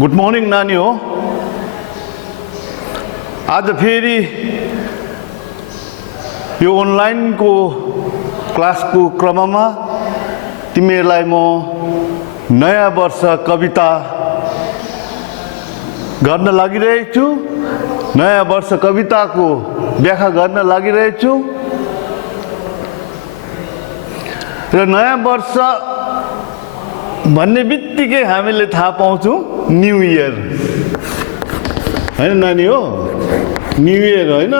Good morning नानी हो। आज फेरि यो अनलाइनको क्लासको क्रममा तिमीहरूलाई म नयाँ वर्ष कविता गर्न लागिरहेको छु। नयाँ वर्ष कविताको व्याख्या गर्न लागिरहेको छु र नयाँ वर्ष भन्ने बित्तिकै हामीले थाहा पाउँछौँ न्यू इयर हैन नानी हो। न्यू इयर हैन,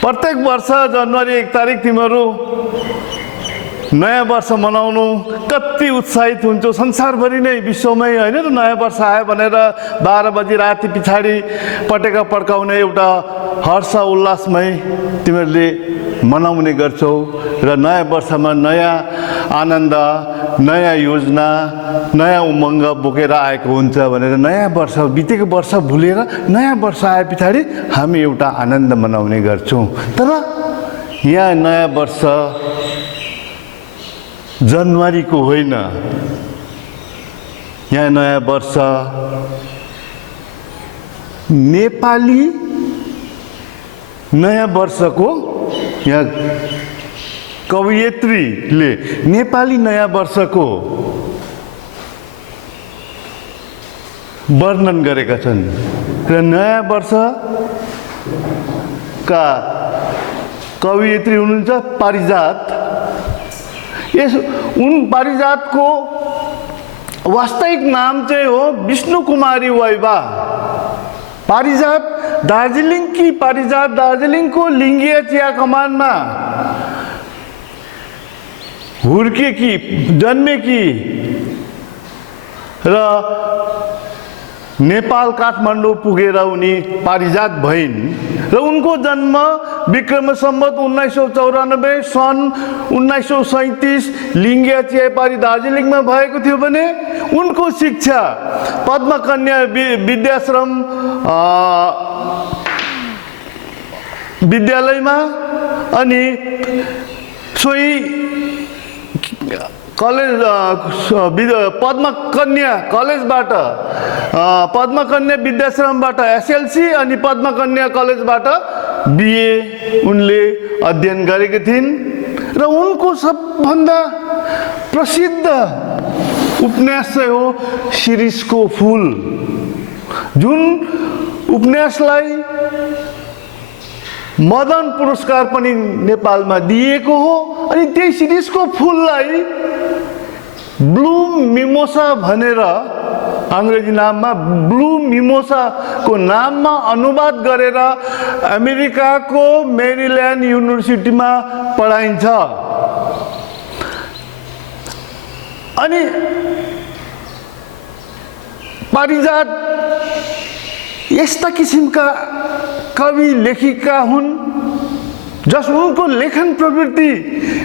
प्रत्येक वर्ष जनवरी 1 तारिक तिमीहरू नयाँ वर्ष मनाउनु कति उत्साहित हुन्छौ। संसारभरि नै विश्वमै हैन र नयाँ वर्ष आयो भनेर 12 बजी राति पछाडि पटेका पड्काउने एउटा हर्ष उल्लासमय तिमीहरूले मनाउने गर्छौ र नयाँ वर्षमा नयाँ आनन्द, नयाँ योजना, नयाँ उमङ्ग बोकेर आएको हुन्छ भनेर नयाँ वर्ष बितेको वर्ष भुलेर नयाँ वर्ष आए पछाडि हामी एउटा आनन्द मनाउने गर्छौँ। तर यहाँ नयाँ वर्ष जनवरीको होइन, यहाँ नयाँ वर्ष नेपाली नयाँ वर्षको यहाँ कवयित्रीले नेपाली नयाँ वर्षको वर्णन गरेका छन् र नयाँ वर्षका कवयित्री हुनुहुन्छ पारिजात। यस पारिजातको वास्तविक नाम चाहिँ हो विष्णु कुमारी वाइबा। पारिजात दार्जिलिङकी पारिजात दार्जिलिङको लिङ्गिया चिया कमानमा हुर्केकी जन्मेकी र नेपाल काठमाडौँ पुगेर उनी पारिजात भइन् र उनको जन्म विक्रम सम्वत 1994 सन् 1937 लिङ्गिया चियापारी दार्जिलिङमा भएको थियो भने उनको शिक्षा पद्मकन्या विद्याश्रम विद्यालयमा अनि सोही कलेज पद्मकन्या कलेजबाट पद्मकन्या विद्याश्रमबाट एसएलसी अनि पद्मकन्या कलेजबाट बिए उनले अध्ययन गरेकी थिइन् र उनको सबभन्दा प्रसिद्ध उपन्यास चाहिँ हो शिरीषको फूल, जुन उपन्यासलाई मदन पुरस्कार पनि नेपालमा दिएको हो। अनि त्यही शिरीषको फूललाई ब्लूम मिमोसा भनेर अंग्रेजी नाममा ब्लूम मिमोसाको नाममा अनुवाद गरेर अमेरिकाको मेरील्यान्ड युनिभर्सिटीमा पढाइन्छ। अनि पारिजात यस्ता किसिमका कवि लेखिका हुन् जस उनको लेखन प्रवृत्ति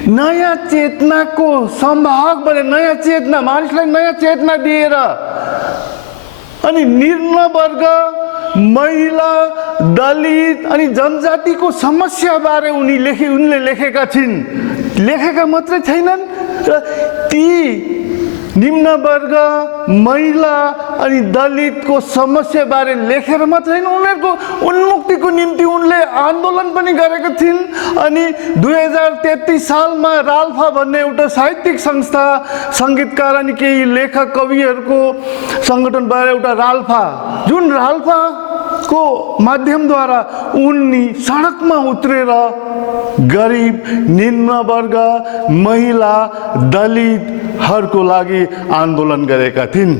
नयाँ चेतनाको संवाहक बने, नयाँ चेतना मानिसलाई नयाँ चेतना दिएर अनि निम्न वर्ग, महिला, दलित अनि जनजातिको समस्याबारे उनले लेखेका छिन्। लेखेका मात्रै छैनन् र ती निम्न वर्ग, महिला अनि दलितको समस्याबारे लेखेर मात्रै हैन, उनीहरूको उन्मुक्तिको निम्ति उनले आन्दोलन पनि गरेका थिइन्। अनि 2033 सालमा राल्फा भन्ने एउटा साहित्यिक संस्था, सङ्गीतकार अनि केही लेखक कविहरूको सङ्गठन भएर एउटा राल्फा, जुन राल्फाको माध्यमद्वारा उनी सडकमा उत्रेर गरिब, निम्न वर्ग, महिला, दलितहरूको लागि आन्दोलन गरेका थिइन्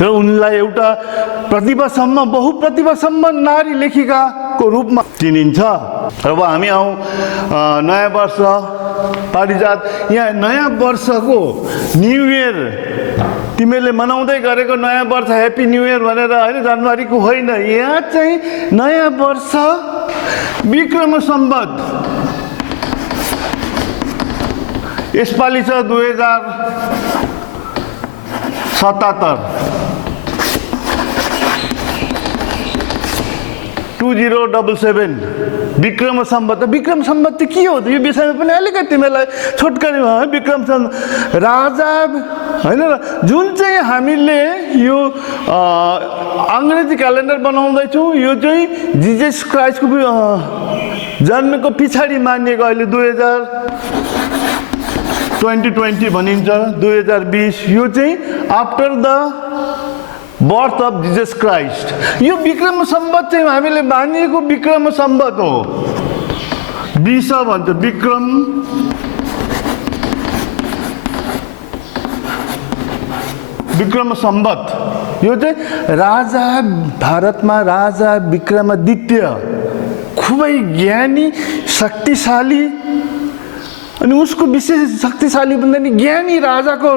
र उनलाई एउटा प्रतिभासम्म बहुप्रतिभासम्म नारी लेखिकाको रूपमा चिनिन्छ। अब हामी आउँ नयाँ वर्ष पारिजात। यहाँ नयाँ वर्षको न्यू इयर तिमीले मनाउँदै गरेको नयाँ वर्ष ह्याप्पी न्यू इयर भनेर होइन, जनवरीको होइन। यहाँ चाहिँ नयाँ वर्ष विक्रम सम्वत यसपालि छ 2077 2077 विक्रम सम्वत चाहिँ के हो त यो विषयमा पनि अलिकति तिमीलाई छोटकरीमा विक्रम सम्वत राजा हैन र जुन चाहिँ हामीले यो अङ्ग्रेजी क्यालेन्डर बनाउँदैछौँ यो चाहिँ जिजस क्राइस्टको जन्मको पछाडि मानिएको अहिले 2020 भनिन्छ 2020 यो चाहिँ after the birth of Jesus Christ यो विक्रम सम्वत चाहिँ हामीले मानिएको विक्रम सम्वत हो विष भन्छ विक्रम सम्वत यो चाहिँ राजा भारतमा राजा विक्रमादित्य खुबै ज्ञानी शक्तिशाली अनि उसको विशेष शक्तिशाली भन्दा नि ज्ञानी राजाको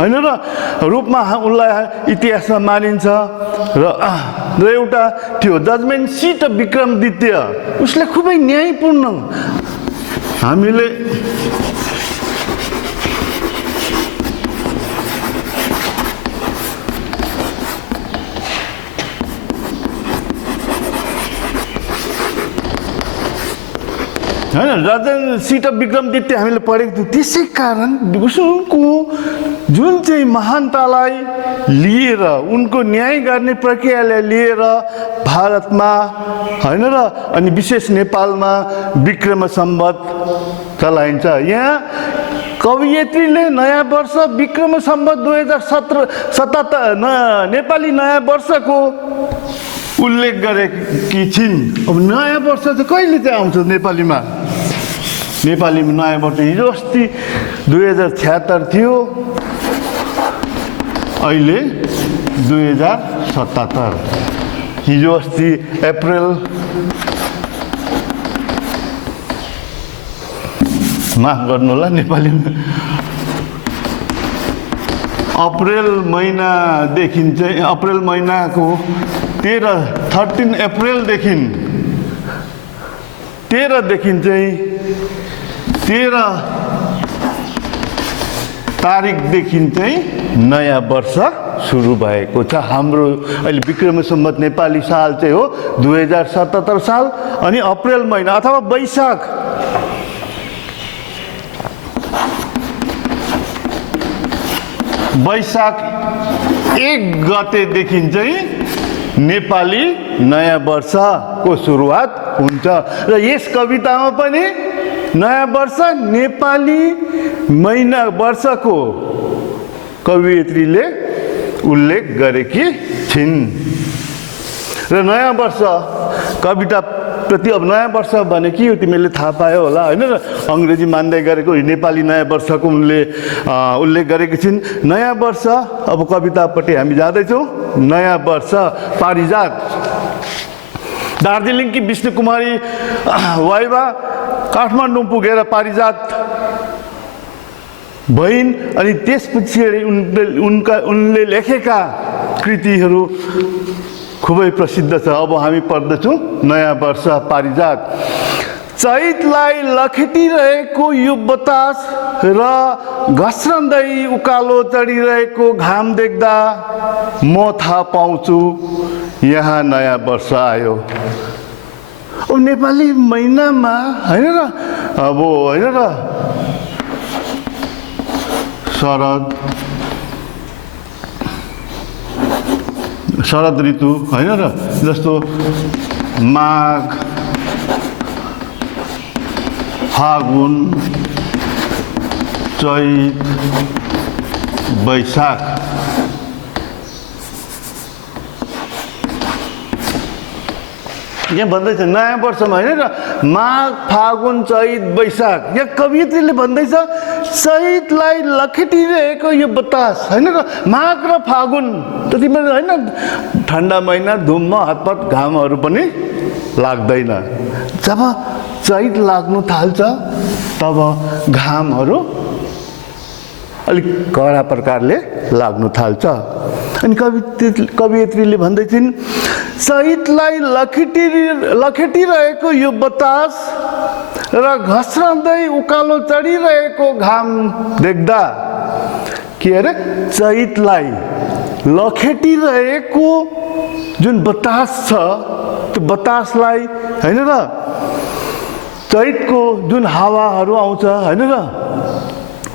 हैन र रूपमा उनलाई इतिहासमा मानिन्छ र एउटा त्यो जजमेन्ट सिट अफ विक्रमादित्य उसले खुबै न्यायपूर्ण हामीले हैन राजन सिट अफ विक्रमादित्य हामीले पढेको थियौँ त्यसै कारण उनको जुन चाहिँ महानतालाई लिएर उनको न्याय गर्ने प्रक्रियालाई लिएर भारतमा हैन र अनि विशेष नेपालमा विक्रम सम्वत चलाइन्छ यहाँ कवयित्रीले नयाँ वर्ष विक्रम सम्वत 2077 नेपाली नयाँ वर्षको उल्लेख गरेकी छिन् अब नयाँ वर्ष चाहिँ कहिले चाहिँ आउँछ नेपालीमा नयाँ वर्ष हिजो अस्ति 2076 थियो अहिले 2077 हिजो अस्ति अप्रिल माफ गर्नु होला नेपालीमा अप्रिल महिनादेखि चाहिँ अप्रिल महिनाको 13 अप्रिलदेखि 13 चाहिँ 13 तारिकदेखि चाहिँ नयाँ वर्ष सुरु भएको छ हाम्रो अहिले विक्रम सम्वत नेपाली साल चाहिँ हो 2077 साल अनि अप्रिल महिना अथवा वैशाख 1 गतेदेखि चाहिँ नेपाली नयाँ वर्षको सुरुवात हुन्छ र यस कवितामा पनि नयाँ वर्ष नेपाली महिना वर्षको कवयित्रीले उल्लेख गरेकी छिन् र नयाँ वर्ष कविता प्रति अब नयाँ वर्ष भने के हो तिमीले थाहा पायो होला हैन र अङ्ग्रेजी मान्दै गरेको नेपाली नयाँ वर्षको उनले उल्लेख गरेकी छिन् नयाँ वर्ष अब कवितापट्टि हामी जाँदैछौँ नयाँ वर्ष पारिजात दार्जिलिङकी विष्णुकुमारी वाइवा काठमाडौँ पुगेर पारिजात भइन् अनि त्यसपछि उनले लेखेका कृतिहरू खुबै प्रसिद्ध छ अब हामी पढ्दछौँ नयाँ वर्ष पारिजात चैतलाई लखेटिरहेको यो बतास र घस्रँदै उकालो चढिरहेको घाम देख्दा म थाहा पाउँछु यहाँ नयाँ वर्ष आयो अब नेपाली महिनामा हैन र अब हैन र शरद ऋतु हैन र जस्तो माघ फागुन चैत वैशाख यहाँ भन्दैछ नयाँ वर्षमा हैन र माघ फागुन चैत वैशाख यहाँ कवियत्रीले भन्दैछ चैतलाई लखेटिरहेको यो बतास हैन र माघ र फागुन त तिमीले हैन ठन्डा महिना धुममा हतपत घामहरू पनि लाग्दैन जब चैत लाग्नु थाल्छ तब घामहरू अलिक कडा प्रकारले लाग्नु थाल्छ अनि कवियत्रीले भन्दैछिन् चैतलाई लखेटिरहेको यो बतास र घस्रँदै उकालो चढिरहेको घाम देख्दा के अरे चैतलाई लखेटिरहेको जुन बतास छ त्यो बतासलाई हैन र चैतको जुन हावाहरू आउँछ हैन र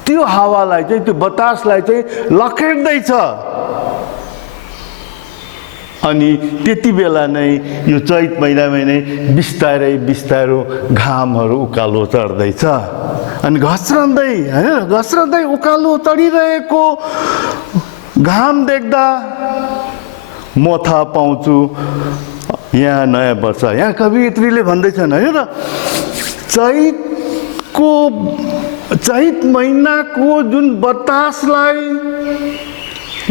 त्यो हावालाई चाहिँ त्यो बतासलाई चाहिँ लखेट्दैछ अनि त्यति बेला नै यो चैत महिनामा नै बिस्तारै बिस्तारो घामहरू उकालो चढ्दैछ अनि घस्रँदै हैन घस्रँदै उकालो चढिरहेको घाम देख्दा म थाहा पाउँछु यहाँ नयाँ वर्ष यहाँ कवियत्रीले भन्दैछन् हैन र चैत महिनाको जुन बतासलाई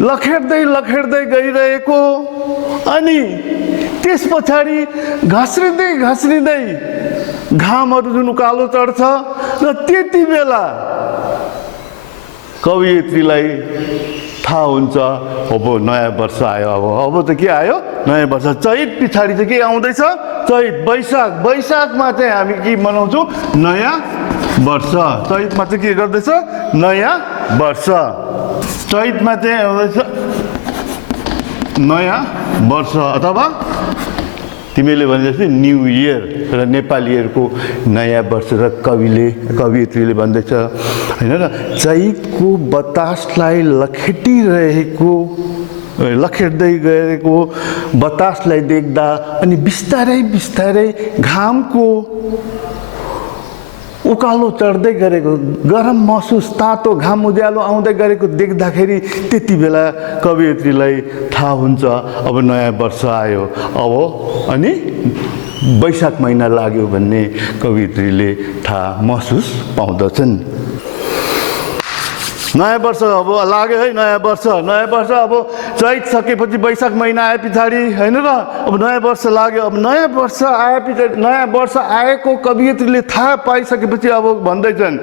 लखेट्दै लखेट्दै गइरहेको अनि त्यस पछाडि घस्रिँदै घस्रिँदै घामहरू जुन उकालो चढ्छ र त्यति बेला कवियत्रीलाई थाहा हुन्छ अब नयाँ वर्ष आयो अब त के आयो नयाँ वर्ष चैत पछाडि चाहिँ के आउँदैछ चैत वैशाखमा चाहिँ हामी के मनाउँछौँ नयाँ वर्ष चैतमा चाहिँ के गर्दैछ नयाँ वर्ष चैतमा चाहिँ आउँदैछ नयाँ वर्ष अथवा तिमीले भने जस्तै न्यू इयर र नेपालीहरूको नयाँ वर्ष र कवियत्रीले भन्दैछ हैन र चैतको बतासलाई लखेट्दै गएको बतासलाई देख्दा अनि बिस्तारै बिस्तारै घामको उकालो चढ्दै गरेको गरम महसुस तातो घाम उज्यालो आउँदै गरेको देख्दाखेरि त्यति बेला कवियत्रीलाई थाहा हुन्छ अब नयाँ वर्ष आयो अब अनि वैशाख महिना लाग्यो भन्ने कवियत्रीले थाहा महसुस पाउँदछन् नयाँ वर्ष अब लाग्यो है नयाँ वर्ष अब चैत सकेपछि वैशाख महिना आए पछाडि हैन र अब नयाँ वर्ष लाग्यो अब नयाँ वर्ष आए पछाडि नयाँ वर्ष आएको कवियत्रीले थाहा पाइसकेपछि अब भन्दैछन्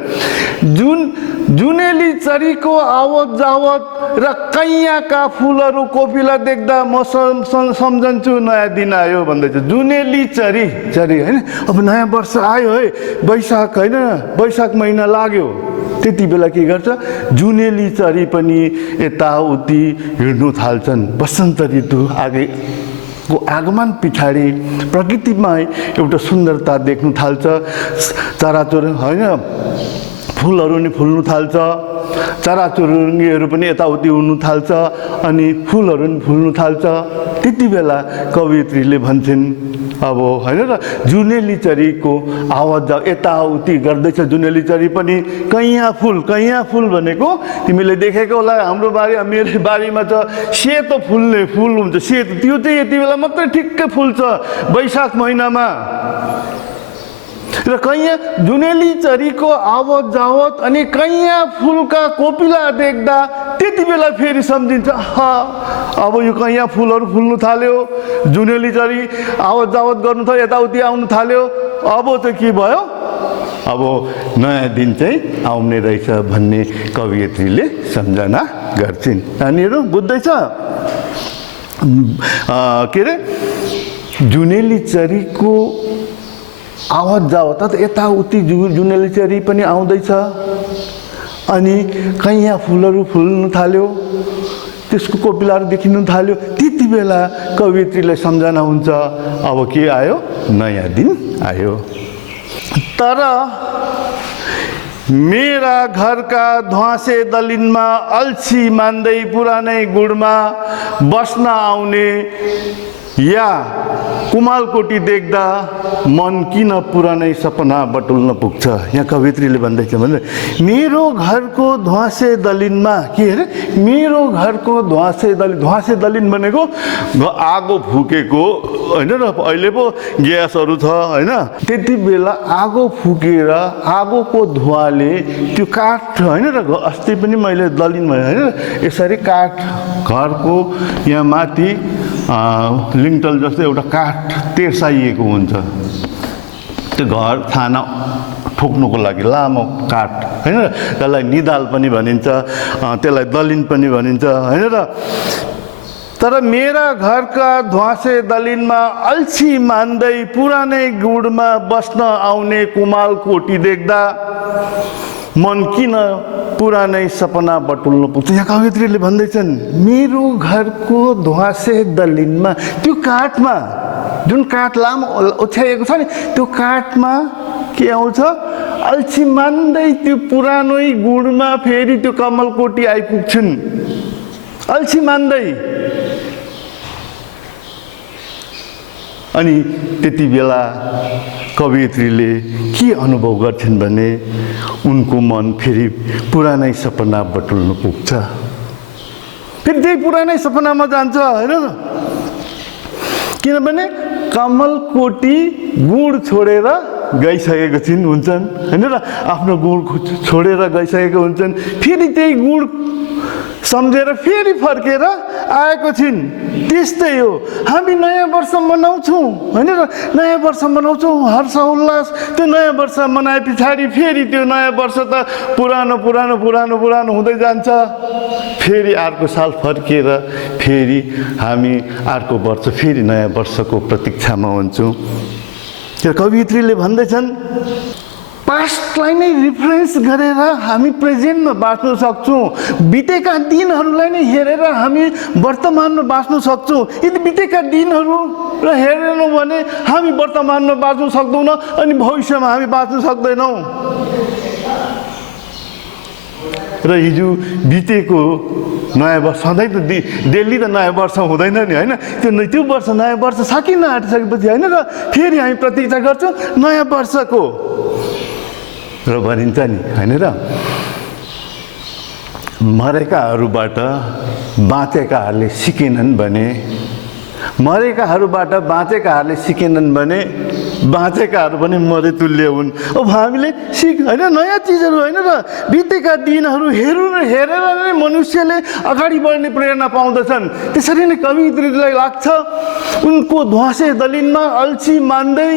जुनेली चरीको आवत जावत र कैयाका फुलहरू कोपिला देख्दा म सम्झन्छु नयाँ दिन आयो भन्दैछ जुनेली चरी हैन अब नयाँ वर्ष आयो है वैशाख हैन वैशाख महिना लाग्यो त्यति बेला के गर्छ जुनेली चरी पनि यताउति हिँड्नु थाल्छन् वसन्त ऋतु को आगमन पछाडि प्रकृतिमा एउटा सुन्दरता देख्नु थाल्छ चराचुरुङ्गी हैन फुलहरू नि फुल्नु थाल्छ चराचुरुङ्गीहरू पनि यताउति उड्नु थाल्छ अनि फुलहरू नि फुल्नु थाल्छ त्यति बेला कवियत्रीले भन्छन् अब हैन र जुनेली चरीको आवाज यताउति गर्दैछ जुनेली चरी पनि कैया फुल भनेको तिमीले देखेको होला हाम्रो मेरो बारीमा त सेतो फुल्ने फुल हुन्छ सेतो त्यो चाहिँ यति बेला मात्रै ठिक्कै फुल्छ वैशाख महिनामा र कैया जुनेली चरीको आवत जावत अनि कैया फुलका कोपिला देख्दा त्यति बेला फेरि सम्झिन्छ अब यो कैया फुलहरू फुल्नु थाल्यो जुनेली चरी आवत जावत गर्नु थाल्यो यताउति आउनु थाल्यो अब चाहिँ के भयो अब नयाँ दिन चाहिँ आउने रहेछ भन्ने कवियत्रीले सम्झना गर्छिन् नानीहरू बुझ्दैछ के अरे जुनेली चरीको आवाज जावत यताउति जुनेली चरी पनि आउँदैछ अनि कैया फुलहरू फुल्नु थाल्यो त्यसको कोपिलाहरू देखिनु थाल्यो त्यति बेला कवियत्रीलाई सम्झना हुन्छ अब के आयो नयाँ दिन आयो तर मेरा घरका ध्वासे दलिनमा अल्छी मान्दै पुरानै गुडमा बस्न आउने या कुमालकोटी देख्दा मन किन पुरानै सपना बटुल्न पुग्छ यहाँ कवियत्रीले भन्दैछ भने मेरो घरको ध्वासे दलिनमा के अरे मेरो घरको ध्वासे दलिन भनेको आगो फुकेको हैन र अहिले पो ग्यासहरू छ हैन त्यति बेला आगो फुकेर आगोको धुवाले त्यो काठ हैन र अस्ति पनि मैले दलिन भने हैन यसरी काठ घरको यहाँ माथि लिन्टल जस्तो एउटा काठ तेर्साइएको हुन्छ त्यो घर छाना ठोक्नुको लागि लामो काठ हैन त्यसलाई निदाल पनि भनिन्छ त्यसलाई दलिन पनि भनिन्छ हैन र तर मेरा घरका ध्वासे दलिनमा अल्छी मान्दै पुरानै गुडमा बस्न आउने कुमालकोटी देख्दा मन किन पुरानै सपना बटुल्न पुग्छ यहाँ कवियत्रीले भन्दैछन् मेरो घरको ध्वासे दलिनमा त्यो काठमा जुन काठ लामो ओछ्याएको छ नि त्यो काठमा के आउँछ अल्छी मान्दै त्यो पुरानै गुडमा फेरि त्यो कमलकोटी आइपुग्छन् अल्छी मान्दै अनि त्यति बेला कवयित्रीले के अनुभव गर्छन् भने उनको मन फेरि पुरानै सपना बटुल्न पुग्छ फेरि त्यही पुरानै सपनामा जान्छ हैन किनभने कमलकोटी गुड छोडेर गइसकेको छिन् हुन्छन् हैन र आफ्नो गुड छोडेर गइसकेको हुन्छन् फेरि त्यही गुड सम्झेर फेरि फर्केर आएको छिन् त्यस्तै हो हामी नयाँ वर्ष मनाउँछौँ हैन र नयाँ वर्ष मनाउँछौँ हर्ष उल्लास त्यो नयाँ वर्ष मनाए पछाडि फेरि त्यो नयाँ वर्ष त पुरानो पुरानो पुरानो पुरानो हुँदै जान्छ फेरि अर्को साल फर्किएर फेरि हामी अर्को वर्ष फेरि नयाँ वर्षको प्रतीक्षामा हुन्छौँ कवयित्रीले भन्दैछन् पास्टलाई नै रिफरेन्स गरेर हामी प्रेजेन्टमा बाँच्न सक्छौँ बितेका दिनहरूलाई नै हेरेर हामी वर्तमानमा बाँच्न सक्छौँ यदि बितेका दिनहरू र हेरेनौँ भने हामी वर्तमानमा बाँच्न सक्दैनौँ अनि भविष्यमा हामी बाँच्न सक्दैनौँ र हिजो बितेको नयाँ वर्ष सधैँ त डेली त नयाँ वर्ष हुँदैन नि होइन त्यो वर्ष नयाँ वर्ष सकिन आँटिसकेपछि होइन र फेरि हामी प्रतीक्षा गर्छौँ नयाँ वर्षको र भनिन्छ नि होइन र मरेकाहरूबाट बाँचेकाहरूले सिकेनन् भने मरेकाहरूबाट बाँचेकाहरूले सिकेनन् भने बाँचेकाहरू पनि मरे तुल्य हुन् अब हामीले होइन नयाँ चिजहरू होइन र बितेका दिनहरू हेरेर नै मनुष्यले अगाडि बढ्ने प्रेरणा पाउँदछन् त्यसरी नै कवयित्रीलाई लाग्छ उनको ध्वासे दलिनमा अल्छी मान्दै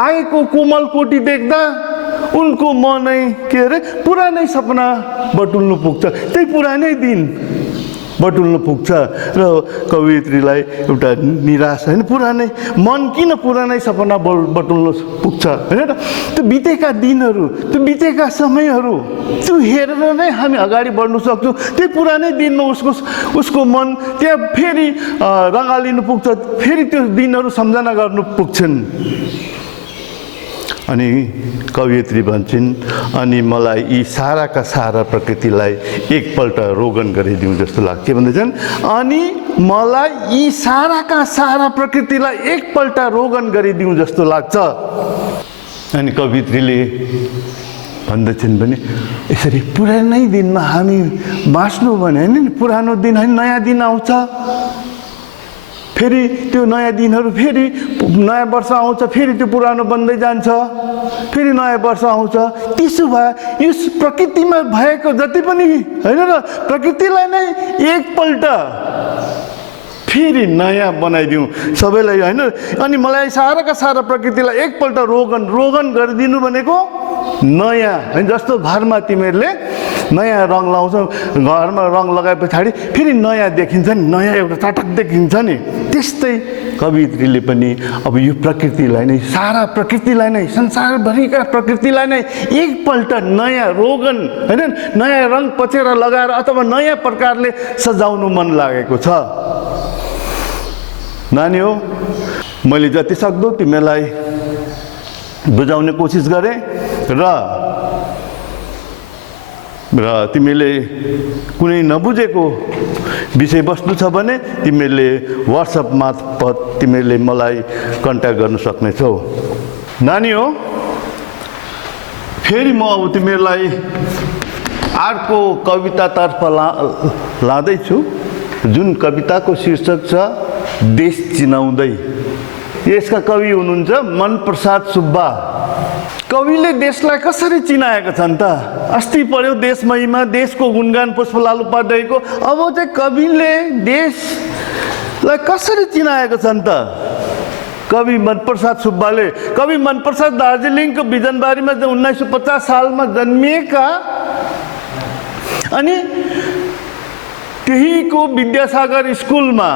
आएको कोमलकोटी देख्दा उनको मनै के अरे पुरानै सपना बटुल्नु पुग्छ त्यही पुरानै दिन बटुल्नु पुग्छ र कवयित्रीलाई एउटा निराश होइन पुरानै मन किन पुरानै सपना बटुल्नु पुग्छ होइन र त्यो बितेका दिनहरू त्यो बितेका समयहरू त्यो हेरेर नै हामी अगाडि बढ्नु सक्छौँ त्यही पुरानै दिनमा उसको मन त्यहाँ फेरि रङ्गालिनु पुग्छ फेरि त्यो दिनहरू सम्झना गर्नु पुग्छन् अनि कवयित्री भन्छन् अनि मलाई यी साराका सारा प्रकृतिलाई एकपल्ट रोगन गरिदिउँ जस्तो लाग्छ के भन्दैछन् अनि मलाई यी साराका सारा प्रकृतिलाई एकपल्ट रोगन गरिदिउँ जस्तो लाग्छ अनि कवयित्रीले भन्दछन् भने यसरी पुरानै दिनमा हामी बाँच्नु भने होइन पुरानो दिन होइन नयाँ दिन आउँछ फेरि त्यो नयाँ दिनहरू फेरि नयाँ वर्ष आउँछ फेरि त्यो पुरानो बन्दै जान्छ फेरि नयाँ वर्ष आउँछ त्यसो भए यस प्रकृतिमा भएको जति पनि होइन र प्रकृतिलाई नै एकपल्ट फेरि नयाँ बनाइदिउँ सबैलाई होइन अनि मलाई साराका सारा प्रकृतिलाई एकपल्ट रोगन गरिदिनु भनेको नयाँ होइन जस्तो घरमा तिमीहरूले नयाँ रङ लाउँछौ घरमा रङ लगाए पछाडि फेरि नयाँ देखिन्छ नि नयाँ एउटा चटक देखिन्छ नि त्यस्तै कवयित्रीले पनि अब यो प्रकृतिलाई नै सारा प्रकृतिलाई नै संसारभरिका प्रकृतिलाई नै एकपल्ट नयाँ रोगन होइन नयाँ रङ पचेर लगाएर अथवा नयाँ प्रकारले सजाउनु मन लागेको छ नानी हो मैले जति सक्दो तिमीलाई बुझाउने कोसिस गरेँ र तिमीले कुनै नबुझेको विषयवस्तु छ भने तिमीले व्हाट्सएप मार्फत तिमीले मलाई कन्ट्याक्ट गर्न सक्नेछौ नानी हो फेरि म अब तिमीलाई अर्को कवितातर्फ लाँदैछु जुन कविताको शीर्षक छ देश चिनाउँदै यसका कवि हुनुहुन्छ मनप्रसाद सुब्बा कविले देशलाई कसरी चिनाएका छन् त अस्ति पढ्यो देश महिमा देशको गुणगान पुष्पलाल उपाध्यायको अब चाहिँ कविले देशलाई कसरी चिनाएका छन् त कवि मनप्रसाद सुब्बाले कवि मनप्रसाद दार्जिलिङको बिजनबारीमा 1950 सालमा जन्मिएका अनि त्यहीको विद्यासागर स्कुलमा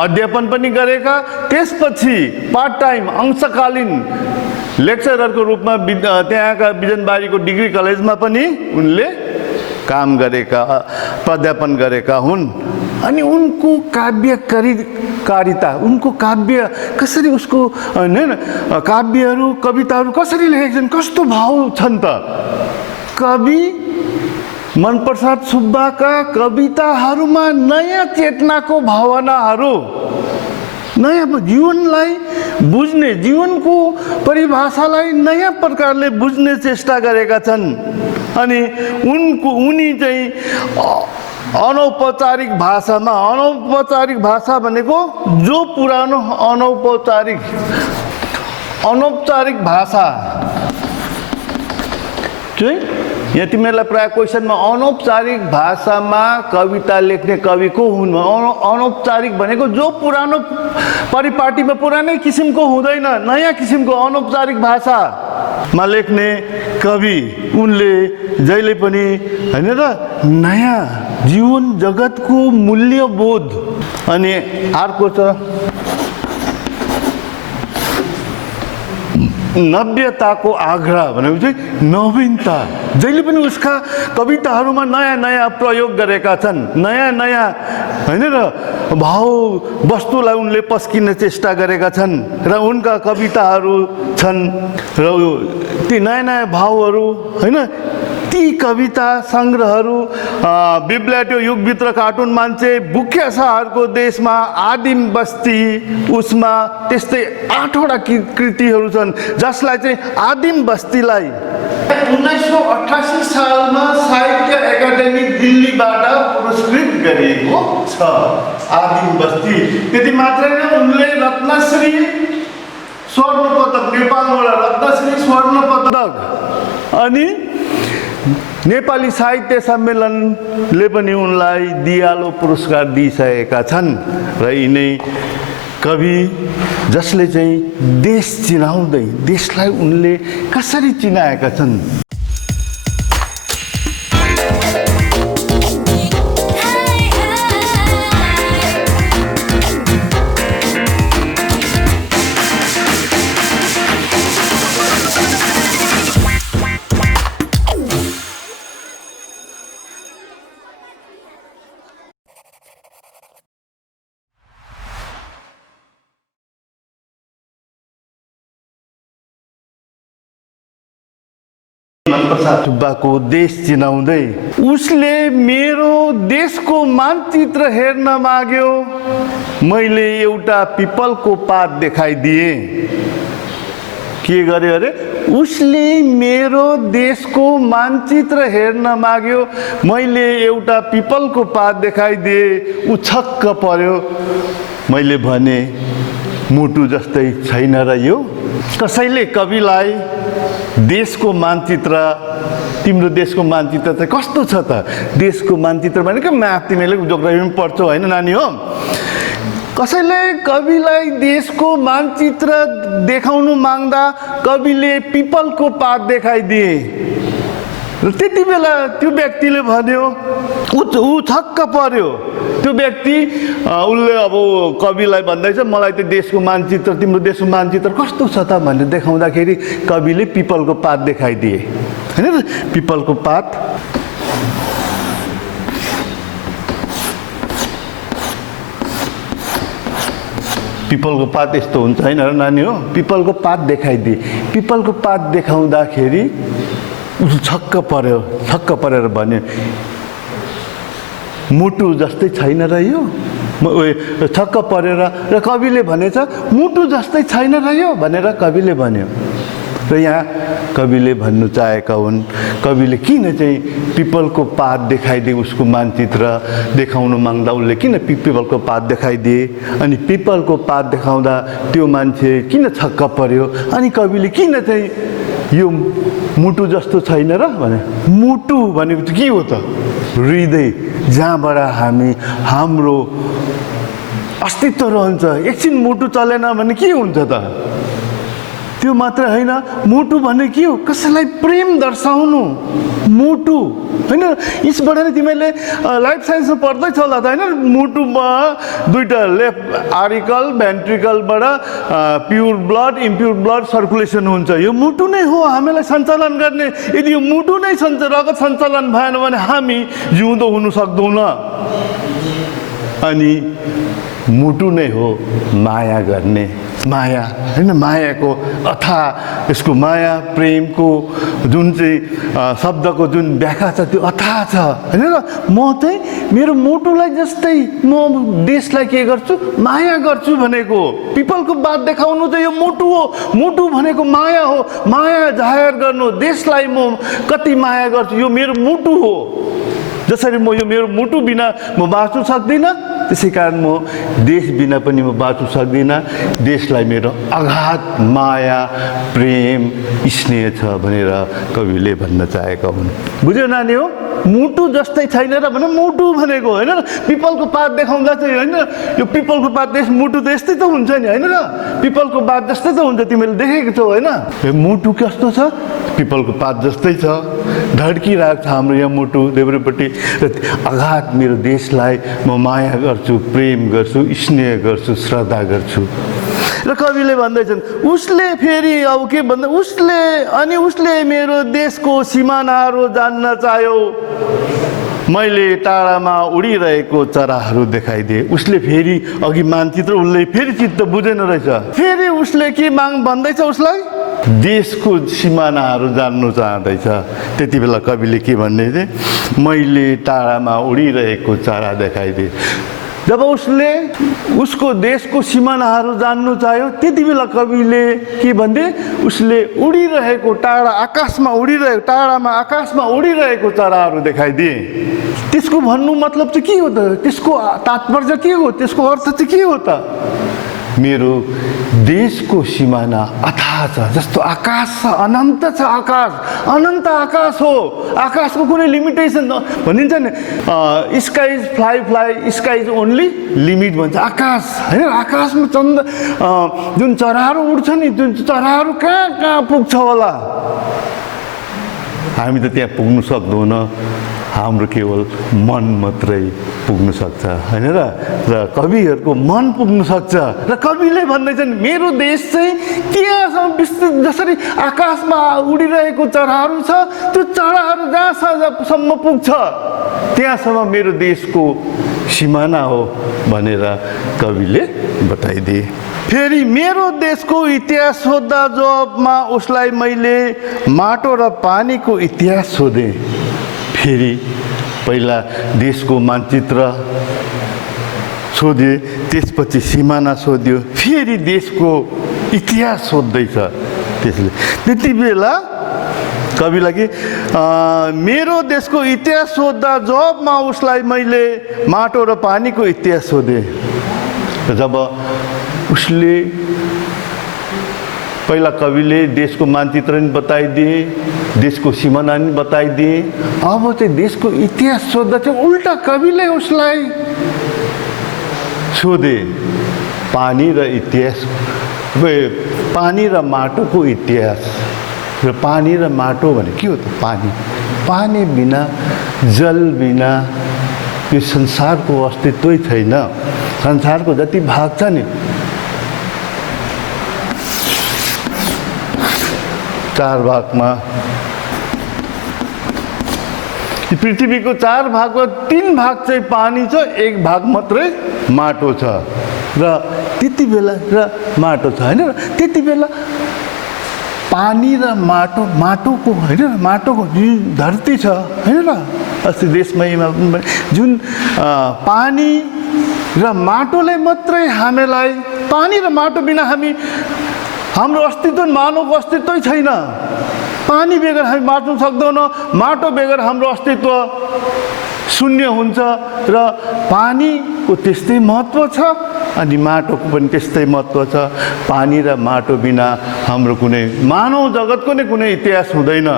अध्यापन पनि गरेका त्यसपछि पार्ट टाइम अंशकालीन लेक्चररको रूपमा त्यहाँका बिजनबारीको डिग्री कलेजमा पनि उनले काम गरेका प्राध्यापन गरेका हुन् अनि उनको काव्य कारिता, उनको काव्य कसरी, उसको हैन काव्यहरू कविताहरू कसरी लेखेका छन्, कस्तो भाव छन् त। कवि मनप्रसाद सुब्बाका कविताहरूमा नयाँ चेतनाको भावनाहरू, नयाँ जीवनलाई बुझ्ने, जीवनको परिभाषालाई नयाँ प्रकारले बुझ्ने चेष्टा गरेका छन्। अनि उनी चाहिँ अनौपचारिक भाषामा, अनौपचारिक भाषा भनेको जो पुरानो अनौपचारिक भाषा चाहिँ, यहाँ तिमीहरूलाई प्रायः क्वेसनमा अनौपचारिक भाषामा कविता लेख्ने कवि को हुन्, अनौपचारिक भनेको जो पुरानो परिपाटीमा पुरानै किसिमको हुँदैन, नयाँ किसिमको अनौपचारिक भाषामा लेख्ने कवि, उनले जहिले पनि हैन र नयाँ जीवन जगतको मूल्यबोध। अनि अर्को छ नव्यताको आग्रह भनेको चाहिँ नवीनता। जहिले पनि उसका कविताहरूमा नयाँ नयाँ प्रयोग गरेका छन्, नयाँ नयाँ हैन र भाव वस्तुलाई उनले पस्किने चेष्टा गरेका छन् र उनका कविताहरू छन् र ती नयाँ नयाँ भावहरू हैन, ती कविता सङ्ग्रहहरू बिब्ल्याटो युगभित्र कार्टुन मान्छे, भुख्या सहरको देशमा, आदिम बस्ती, उसमा त्यस्तै 8वटा कृतिहरू छन् जसलाई चाहिँ आदिम बस्तीलाई 1988 सालमा साहित्य एकाडेमी दिल्लीबाट पुरस्कृत गरिएको छ। आदिम बस्ती त्यति मात्रै नै, उनले रत्नश्री स्वर्ण पदक, नेपालबाट रत्नश्री स्वर्ण पदक, अनि नेपाली साहित्य सम्मेलनले पनि उनलाई दियालो पुरस्कार दिइसकेका छन्। र यिनै कवि जसले चाहिँ देश चिनाउँदै, देशलाई उनले कसरी चिनाएका छन्। मनप्रसाद सुब्बाको देश चिनाउँदै उसले मेरो देशको मानचित्र हेर्न माग्यो, मैले एउटा पिपलको पात देखाइदिए। के गर्यो अरे, उसले मेरो देशको मानचित्र हेर्न माग्यो, मैले एउटा पिपलको पात देखाइदिए। ऊ छक्क पर्यो। मैले भने मुटु जस्तै छैन र यो। कसैले कविलाई देशको मानचित्र, तिम्रो देशको मानचित्र चाहिँ कस्तो छ त? देशको मानचित्र भनेको म्याप, तिमीले जोग्राफीमा पढ्छौ होइन नानी हो। कसैले कविलाई देशको मानचित्र देखाउनु माग्दा कविले पिपलको पात देखाइदिए र त्यति बेला त्यो व्यक्तिले भन्यो, ऊ छक्क पर्यो। त्यो व्यक्ति उसले अब कविलाई भन्दैछ, मलाई त्यो देशको मानचित्र, तिम्रो देशको मानचित्र कस्तो छ त भनेर देखाउँदाखेरि कविले पिपलको पात देखाइदिए हैन। पिपलको पात पिपलको पात यस्तो हुन्छ हैन र नानी हो। पिपलको पात देखाइदिए। पिपलको पात देखाउँदाखेरि छक्क पर्यो। छक्क परेर भन्यो, मुटु जस्तै छैन र यो। छक्क परेर र कविले भनेछ, मुटु जस्तै छैन र यो भनेर कविले भन्यो। र यहाँ कविले भन्नु चाहेका हुन्, कविले किन चाहिँ पिपलको पात देखाइदिए, उसको मानचित्र देखाउनु माग्दा उसले किन पिपलको पात देखाइदिए, अनि पिपलको पात देखाउँदा त्यो मान्छे किन छक्क पर्यो, अनि कविले किन चाहिँ यो मुटु जस्तो छैन र भने। मुटु भनेको चाहिँ के हो त? हृदय, जहाँबाट हाम्रो अस्तित्व रहन्छ। एकछिन मुटु चलेन भने के हुन्छ त? त्यो मात्र होइन, मुटु भने के हो? कसैलाई प्रेम दर्शाउनु मुटु हैन। यसबाट नै तिमीले लाइफ साइन्समा पढ्दैछ होला त हैन। मुटुमा दुईटा लेफ्ट आर्टिकल भेन्ट्रिकलबाट pure blood impure blood circulation हुन्छ। यो मुटु नै हो हामीलाई सञ्चालन गर्ने। यदि यो मुटु नै रगत सञ्चालन भएन भने हामी जिउँदो हुन सक्दैनौँ। अनि मुटु नै हो माया गर्ने। माया हैन, मायाको अथाह, यसको माया प्रेमको जुन चाहिँ शब्दको जुन व्याख्या छ त्यो अथाह छ हैन। र म चाहिँ मेरो मुटुलाई जस्तै म देशलाई के गर्छु, माया गर्छु भनेको। पिपलको बात देखाउनु चाहिँ यो मुटु हो। मुटु भनेको माया हो। माया जाहेर गर्नु, देशलाई म कति माया गर्छु, यो मेरो मुटु हो। जसरी म यो मेरो मुटु बिना म बाँच्नु सक्दिनँ, त्यसै कारण म देश बिना पनि म बाँच्नु सक्दिनँ। देशलाई मेरो अगाध माया प्रेम स्नेह छ भनेर कविले भन्न चाहेका हुन्। बुझ्यो नानी हो? मुटु जस्तै छैन र भने मुटु भनेको होइन र। पिपलको पात देखाउँदा चाहिँ होइन, यो पिपलको पात मुटु त यस्तै त हुन्छ नि होइन र। पिपलको पात जस्तै त हुन्छ, तिमीले देखेको छौ होइन। यो मुटु कस्तो छ? पिपलको पात जस्तै छ, धड्किरहेको छ हाम्रो यहाँ मुटु देब्रेपट्टि। अगाध मेरो देशलाई म माया गर्छु, प्रेम गर्छु, स्नेह गर्छु, श्रद्धा गर्छु। र कविले भन्दैछन् उसले फेरि अब के भन्दा उसले मेरो देशको सिमानाहरू जान्न चाह्यो, मैले टाढामा उडिरहेको चराहरू देखाइदिए। उसले फेरि अघि मानचित्र उसले फेरि चित्त बुझेन रहेछ। फेरि उसले के भन्दैछ, उसलाई देशको सिमानाहरू जान्नु चाहँदैछ। त्यति बेला कविले के भन्दै थिए, मैले टाढामा उडिरहेको चरा देखाइदिए। जब उसले उसको देशको सिमानाहरू जान्नु चाह्यो, त्यति बेला कविले के भन्थे, उसले उडिरहेको टाढा आकाशमा उडिरहेको टाढामा आकाशमा उडिरहेको चराहरू देखाइदिए। त्यसको भन्नु मतलब चाहिँ के हो त? त्यसको तात्पर्य के हो? त्यसको अर्थ चाहिँ के हो त? मेरो देशको सिमाना अथाह छ, जस्तो आकाश छ, अनन्त छ। आकाश अनन्त आकाश हो। आकाशको कुनै लिमिटेसन भनिन्छ नि, sky is fly, sky is only limit भन्छ। आकाश होइन, आकाशमा जुन चराहरू उड्छ नि, जुन चराहरू कहाँ कहाँ पुग्छ होला, हामी त त्यहाँ पुग्नु सक्दैनौँ। हाम्रो केवल मन मात्रै पुग्न सक्छ होइन र। कविहरूको मन पुग्न सक्छ। र कविले भन्दैछन् मेरो देश चाहिँ त्यहाँसम्म विस्तृत, जसरी आकाशमा उडिरहेको चराहरू छ, त्यो चराहरू जहाँसम्म पुग्छ त्यहाँसम्म मेरो देशको सिमाना हो भनेर कविले बताइदिए। फेरि मेरो देशको इतिहास सोद्धा जवाबमा उसलाई मैले माटो र पानीको इतिहास सोधेँ। फेरि पहिला देशको मानचित्र सोध्यो, त्यसपछि सिमाना सोध्यो, फेरि देशको इतिहास सोध्दैछ त्यसले। त्यति बेला कविलाई कि मेरो देशको इतिहास सोद्धा जवाबमा उसलाई मैले माटो र पानीको इतिहास सोधेँ। जब उसले पहिला कविले देशको मानचित्र नि बताइदिए, देशको सिमाना नि बताइदिए। अब चाहिँ देशको इतिहास सोध्दा चाहिँ उल्टा कविले उसलाई सोधे पानी र इतिहास, पानी र माटोको इतिहास। र पानी र माटो भने के हो त? पानी बिना, जल बिना यो संसारको अस्तित्वै छैन। संसारको जति भाग छ नि, 4 भागमा, पृथ्वीको 4 भागमा 3 भाग चाहिँ पानी छ, 1 भाग मात्रै माटो छ। र त्यति बेला माटो छ होइन। त्यति बेला पानी र माटोको होइन, माटोको जुन धरती छ होइन र, अस्ति देशमै जुन पानी र माटोले मात्रै हामीलाई, पानी र माटो बिना हाम्रो अस्तित्व, मानवको अस्तित्वै छैन। पानी बेगर हामी बाँच्नु सक्दैनौँ, माटो बेगर हाम्रो अस्तित्व शून्य हुन्छ। र पानीको त्यस्तै महत्त्व छ अनि माटोको पनि त्यस्तै महत्त्व छ। पानी र माटो बिना हाम्रो कुनै मानव जगतको नै कुनै इतिहास हुँदैन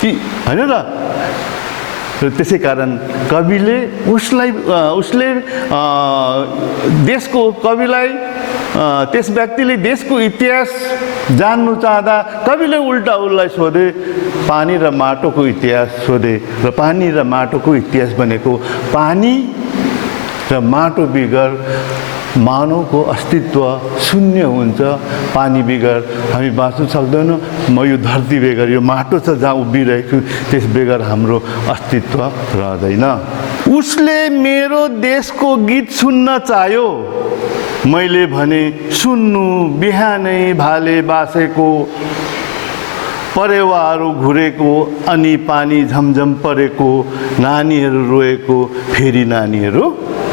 कि होइन र। र त्यसै कारण कविले उसले देशको कविलाई, त्यस व्यक्तिले देशको इतिहास जान्नु चाहँदा कविले उल्टा उसलाई सोधे, पानी र माटोको इतिहास सोधे। र पानी र माटोको इतिहास भनेको पानी र माटो बिगर मानवको अस्तित्व शून्य हुन्छ। पानी बेगर हामी बाँच्नु सक्दैनौँ। म यो धरती बेगर, यो माटो छ जहाँ उभिरहेको छु, त्यस बेगर हाम्रो अस्तित्व रहँदैन। उसले मेरो देशको गीत सुन्न चाह्यो। मैले भने सुन्नु बिहानै भाले बासेको, परेवाहरू घुरेको अनि पानी झमझम परेको, नानीहरू रोएको फेरि नानीहरू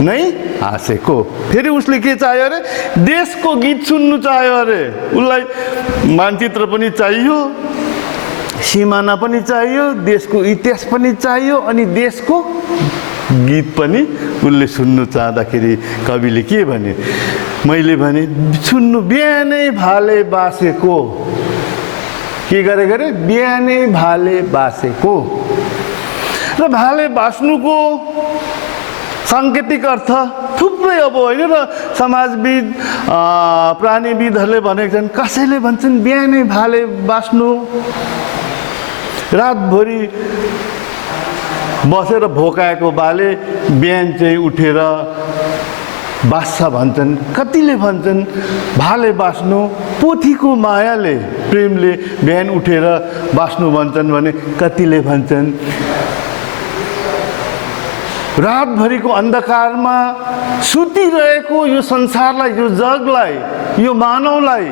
नै हाँसेको। फेरि उसले के चाह्यो अरे? देशको गीत सुन्नु चाह्यो अरे। उसलाई मानचित्र पनि चाहियो, सिमाना पनि चाहियो, देशको इतिहास पनि चाहियो, अनि देशको गीत पनि उसले सुन्नु चाहँदाखेरि कविले के भने? मैले भने सुन्नु बिहानै भाले बासेको। के गरे गरे? बिहानै भाले बासेको। र भाले बास्नुको साङ्केतिक अर्थ थुप्रै अब होइन र समाजविद प्राणीविदहरूले भनेका छन्। कसैले भन्छन् बिहानै भाले बास्नु, रातभरि बसेर भोकाएको भाले बिहान चाहिँ उठेर बास्छ भन्छन्। कतिले भन्छन् भाले बास्नु पोथीको मायाले, प्रेमले बिहान उठेर बास्नु भन्छन् भने कतिले भन्छन् रातभरिको अन्धकारमा सुतिरहेको यो संसारलाई, यो जगलाई, यो मानवलाई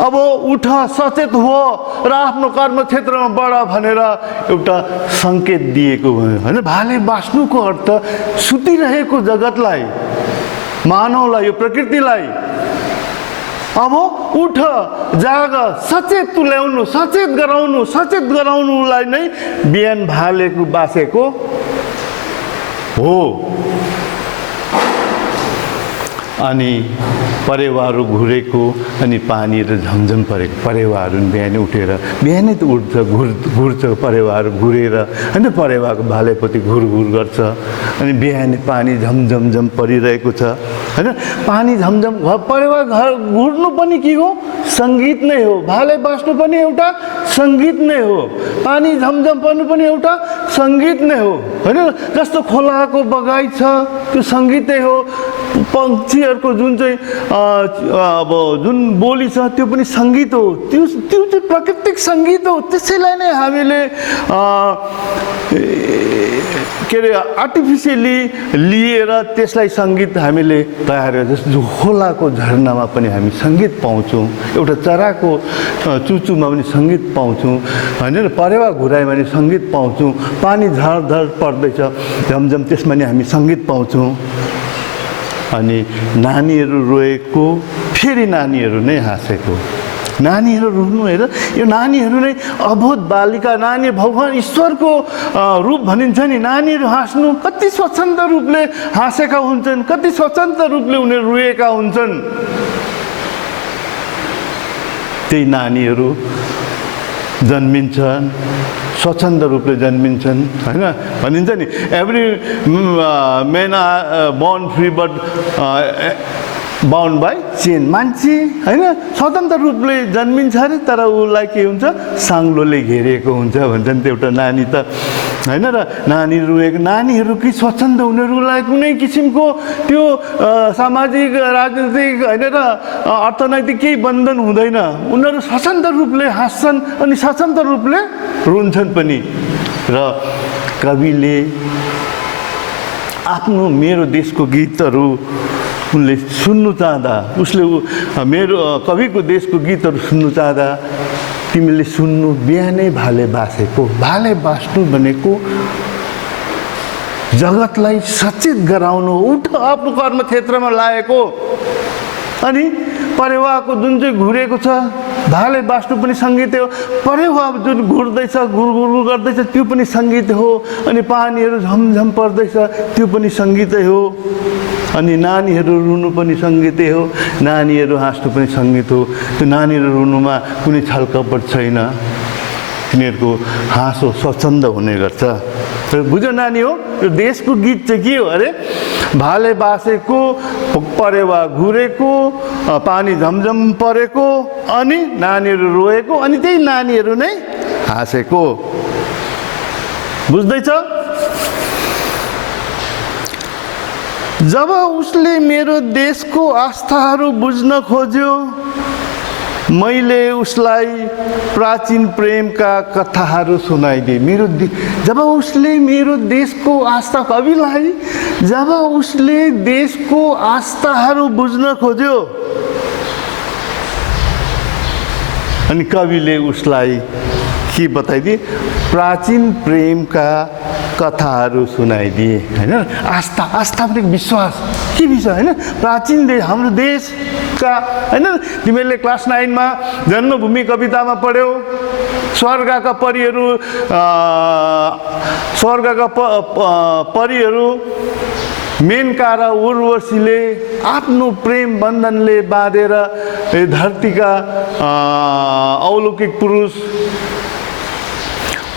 अब उठ, सचेत हो र आफ्नो कर्मक्षेत्रमा बढ भनेर एउटा सङ्केत दिएको भयो होइन। भाले बास्नुको अर्थ सुतिरहेको जगतलाई, मानवलाई, यो प्रकृतिलाई अब उठ, जाग, सचेत तुल्याउनु, सचेत गराउनुलाई नै बिहान भालेको बासेको हो। अनि परेवाहरू घुरेको अनि पानीहरू झमझम परेको। परेवाहरू बिहानै उठेर, बिहानै त उठ्छ, घुर्छ परेवाहरू घुरेर होइन, परेवाको भालेपट्टि घुरघुर गर्छ। अनि बिहानै पानी झमझम परिरहेको छ होइन। पानी झमझम, परेवा घुर्नु पनि के हो? सङ्गीत नै हो। भाले बास्नु पनि एउटा सङ्गीत नै हो। पानी झमझम पर्नु पनि एउटा सङ्गीत नै हो होइन। जस्तो खोलाको बगाइ छ, त्यो सङ्गीतै हो। पक्षीहरूको जुन चाहिँ अब जुन बोली छ त्यो पनि सङ्गीत हो। त्यो चाहिँ प्राकृतिक सङ्गीत हो। त्यसैलाई नै हामीले के अरे आर्टिफिसियली लिएर त्यसलाई सङ्गीत हामीले तयार गरेर, जस्तो खोलाको झरनामा पनि हामी सङ्गीत पाउँछौँ, एउटा चराको चुचुमा पनि सङ्गीत पाउँछौँ होइन। परेवा घुराइमा पनि सङ्गीत पाउँछौँ। पानी झरझर पर्दैछ झमझम, त्यसमा नि हामी सङ्गीत पाउँछौँ। अनि नानीहरू रोएको फेरि नानीहरू नै हाँसेको। नानीहरू रुनु हेर, यो नानीहरू नै अबोध बालिका, नानी भगवान ईश्वरको रूप भनिन्छ नि। नानीहरू हाँस्नु कति स्वच्छन्द रूपले हाँसेका हुन्छन्, कति स्वच्छन्द रूपले उनीहरू रोएका हुन्छन्। त्यही नानीहरू जन्मिन्छन्, स्वच्छन्द रूपले जन्मिन्छन् होइन। भनिन्छ नि every men are born free but bound by chain. मान्छे होइन स्वतन्त्र रूपले जन्मिन्छ अरे, तर उसलाई के हुन्छ? साङ्लोले घेरिएको हुन्छ भन्छन्। त्यो एउटा नानी त होइन। र नानी रोएको, नानीहरू कि स्वच्छन्द, उनीहरूलाई कुनै किसिमको त्यो सामाजिक, राजनीतिक होइन र अर्थनैतिक केही बन्धन हुँदैन। उनीहरू स्वच्छन्द रूपले हाँस्छन् अनि स्वच्छन्द रूपले रुन्छन् पनि। र कविले आफ्नो मेरो देशको गीतहरू उनले सुन्नु चाहँदा, उसले मेरो कविको देशको गीतहरू सुन्नु चाहँदा तिमीले सुन्नु बिहानै भाले बासेको। भाले बास्नु भनेको जगतलाई सचेत गराउनु, उठ आफ्नो कर्मक्षेत्रमा लागेको। अनि परेवाको जुन चाहिँ घुरेको छ, भाले बास्नु पनि सङ्गीत हो। परेवा जुन घुर्दैछ, घुरघुर गर्दैछ, त्यो पनि सङ्गीत हो। अनि पानीहरू झमझम पर्दैछ, त्यो पनि सङ्गीतै हो। अनि नानीहरू रुनु पनि सङ्गीतै हो, नानीहरू हाँस्नु पनि सङ्गीत हो। त्यो नानीहरू रुनुमा कुनै छलकपट छैन, तिनीहरूको हाँसो स्वच्छन्द हुने गर्छ। बुझ्यो नानी हो? यो देशको गीत चाहिँ के हो अरे? भाले बासेको, परेवा घुरेको, पानी झमझम परेको, अनि नानीहरू रोएको, अनि त्यही नानीहरू नै हाँसेको। बुझ्दैछ? जब उसले मेरो देशको आस्थाहरू बुझ्न खोज्यो, मैले उसलाई प्राचीन प्रेमका कथाहरू सुनाइदिए। जब उसले मेरो देशको आस्था, कविलाई जब उसले देशको आस्थाहरू बुझ्न खोज्यो अनि कविले उसलाई के बताइदिए? प्राचीन प्रेमका कथाहरू सुनाइदिए। हैन, आस्था भनेको विश्वास, के विश्वास? हैन, प्राचीन देश, हाम्रो देशका, हैन, तिमीले क्लास 9 मा जन्मभूमि कवितामा पढ्यौ, स्वर्गका परिहरू मेनका र उर्वशीले आफ्नो प्रेम बन्धनले बाँधेर धरतीका अलौकिक पुरुष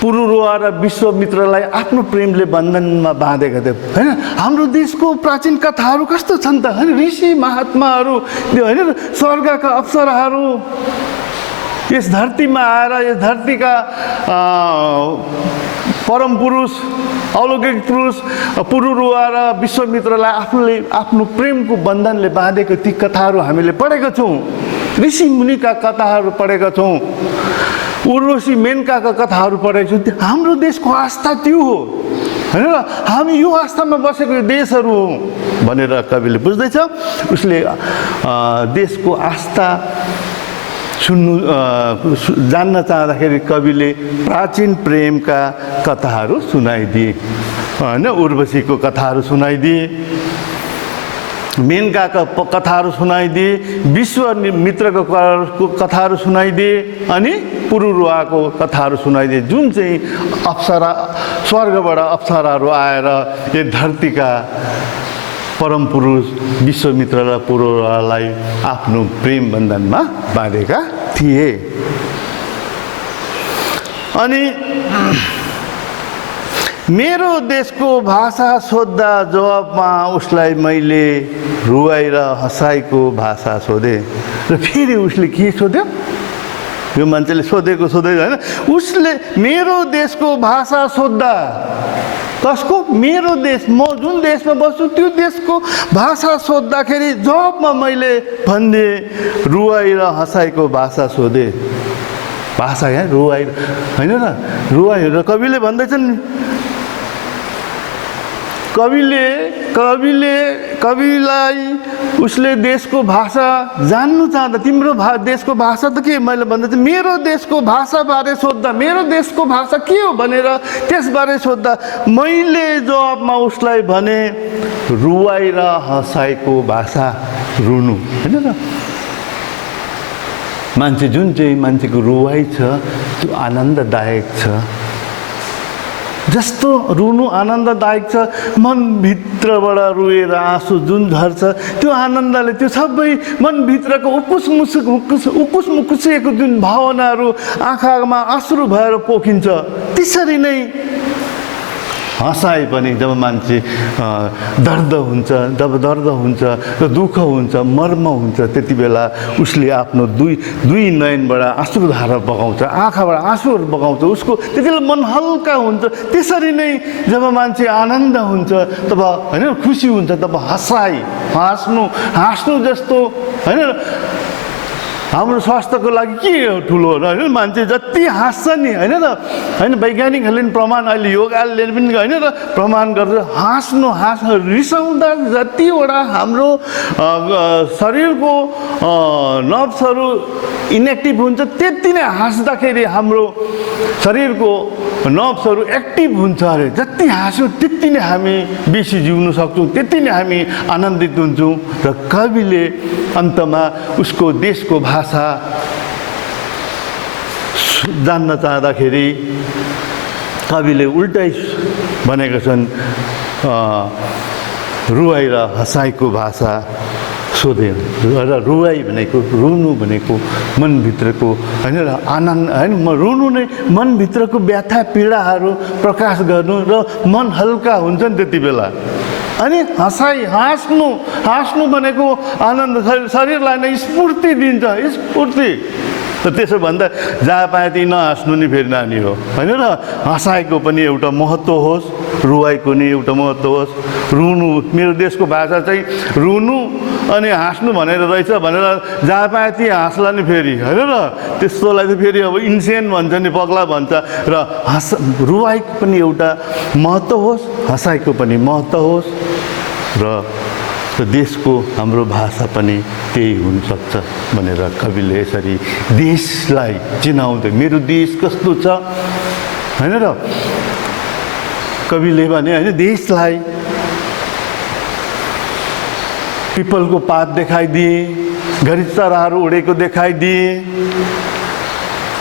पुरुरुवा र विश्वमित्रलाई आफ्नो प्रेमले बन्धनमा बाँधेका थिए। हैन, हाम्रो देशको प्राचीन कथाहरू कस्तो छन् त? हैन, ऋषि महात्माहरू, हैन, स्वर्गका अप्सराहरू यस धरतीमा आएर यस धरतीका परम पुरुष, अलौकिक पुरुष पुरुरुवा र विश्वमित्रलाई आफूले आफ्नो प्रेमको बन्धनले बाँधेको ती कथाहरू हामीले पढेका छौँ। ऋषि मुनिका कथाहरू पढेका छौँ, उर्वशी मेनकाका कथाहरू पढेका छौँ। हाम्रो देशको आस्था त्यो हो, हैन र? हामी यो आस्थामा बसेको देशहरू हौँ भनेर कविले बुझ्दैछ। उसले देशको आस्था जान्न चाहँदाखेरि कविले प्राचीन प्रेमका कथाहरू सुनाइदिए। हैन, उर्वशीको कथाहरू सुनाइदिए, मेनकाका कथाहरू सुनाइदिए, विश्वमित्रको कथाहरू सुनाइदिए अनि पुरुरुवाको कथाहरू सुनाइदिए, जुन चाहिँ अप्सरा, स्वर्गबाट अप्सराहरू आएर यो धरतीका परम पुरुष विश्वमित्र र पुरुरुवालाई आफ्नो प्रेम बन्धनमा बाँधेका थिए। अनि मेरो देशको भाषा सोध्दा जवाबमा उसलाई मैले रुवाई र हँसाइको भाषा सोधेँ। र फेरि उसले के सोध्यो? यो मान्छेले सोधेको होइन, उसले मेरो देशको भाषा सोध्दा, कसको? मेरो देश, म जुन देशमा बस्छु त्यो देशको भाषा सोद्धाखेरि जवाबमा मैले भन्ने रुवाई र हँसाइको भाषा सोधेँ। भाषा यहाँ रुवाई, होइन र? रुवाई र कविले भन्दैछन्, कविलाई उसले देशको भाषा जान्नु चाहँदा, तिम्रो देशको भाषा त के? मैले भन्दैछु मेरो देशको भाषाबारे सोद्धा, मेरो देशको भाषा के हो भनेर त्यसबारे सोद्धा मैले जवाबमा उसलाई भने रुवाई र हँसाइको भाषा, रुनु, होइन र? मान्छे, जुन चाहिँ मान्छेको रुवाई छ त्यो आनन्ददायक छ। जस्तो रुनु आनन्ददायक छ, मनभित्रबाट रुएर आँसु जुन झर्छ त्यो आनन्दले त्यो सबै मनभित्रको उकुस मुकुसेको जुन भावनाहरू आँखामा आँसु भएर पोखिन्छ। त्यसरी नै हँसाइ पनि, जब मान्छे दर्द हुन्छ र दुःख हुन्छ, मर्म हुन्छ, त्यति बेला उसले आफ्नो दुई नयनबाट आँसुधारा बगाउँछ, आँखाबाट आँसुहरू बगाउँछ, उसको त्यति बेला मन हल्का हुन्छ। त्यसरी नै जब मान्छे आनन्द हुन्छ तब, होइन, खुसी हुन्छ, तब हाँस्नु जस्तो, होइन, हाम्रो स्वास्थ्यको लागि के ठुलो हो र? होइन, मान्छे जति हाँस्छ नि, होइन र? होइन, वैज्ञानिकहरूले पनि प्रमाण, अहिले योगाले पनि, होइन र, प्रमाण गर्छ। हाँस्नु रिसाउँदा जतिवटा हाम्रो शरीरको नर्भ्सहरू इनएक्टिभ हुन्छ त्यति नै हाँस्दाखेरि हाम्रो शरीरको नर्भ्सहरू एक्टिभ हुन्छ अरे। जति हाँस्यौँ त्यति नै हामी बेसी जिउन सक्छौँ, त्यति नै हामी आनन्दित हुन्छौँ। र कविले अन्तमा उसको देशको भाषा जान्न चाहँदाखेरि कविले उल्टै भनेका छन्, रुवाई र हँसाइको भाषा सोधे। र रुवाई भनेको, रुनु भनेको मनभित्रको, होइन र आनन्द, होइन, रुनु नै मनभित्रको व्यथा पीडाहरू प्रकाश गर्नु र मन हल्का हुन्छ नि त्यति बेला। अनि हाँस्नु भनेको आनन्द, शरीरलाई नै स्फूर्ति दिन्छ, स्फूर्ति। त त्यसो भन्दा जहाँ पाए त्यही नहाँस्नु नि फेरि नानी हो, होइन र? हँसाइको पनि एउटा महत्त्व होस्, रुवाईको नि एउटा महत्त्व होस्। रुनु, मेरो देशको भाषा चाहिँ रुनु अनि हाँस्नु भनेर रहेछ भनेर जहाँ पाए त्यहाँ हाँस्ला नि फेरि होइन र त्यस्तोलाई चाहिँ फेरि अब इन्सेन भन्छ नि पग्ला भन्छ र रुवाईको पनि एउटा महत्त्व होस् हँसाइको पनि महत्त्व होस् र देशको हाम्रो भाषा पनि त्यही हुनसक्छ भनेर कविले यसरी देशलाई चिनाउँदै मेरो देश कस्तो छ होइन र कविले भने होइन देशलाई पिपलको पात देखाइदिए घरि चराहरू उडेको देखाइदिए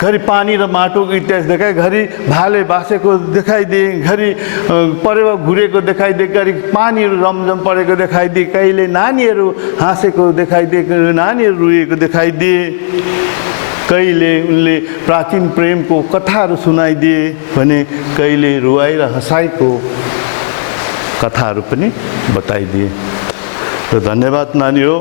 घरि पानी र माटोको इतिहास देखाए घरि भाले बासेको देखाइदिए घरि परेवा घुरेको देखाइदिए घरि पानीहरू रमझम परेको देखाइदिए कहिले नानीहरू हाँसेको देखाइदिए नानीहरू रोएको देखाइदिए कहिले उनले प्राचीन प्रेमको कथाहरू सुनाइदिए भने कहिले रुवाई र हँसाइको कथाहरू पनि बताइदिए र धन्यवाद नानी हो।